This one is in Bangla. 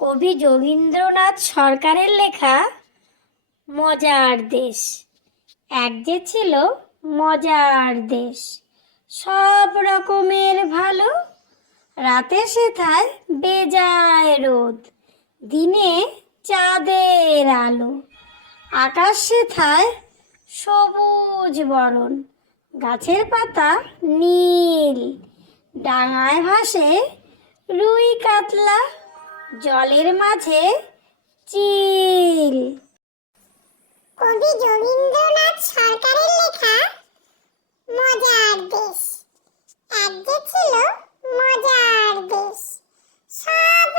কবি রবীন্দ্রনাথ সরকারের লেখা মজার দেশ। এক যে ছিল মজার দেশ, সব রকমের ভালো। রাতে সেথায় বেজায় রোদ, দিনে চাঁদের আলো। আকাশ সেথায় সবুজ বরণ, গাছের পাতা নীল। ডাঙায় ভাসে রুই কাতলা, জলের মাঝে চিল। কবি রবীন্দ্রনাথ সরকারের লেখা মজার দেশ। এক যে ছিল মজার দেশ, সব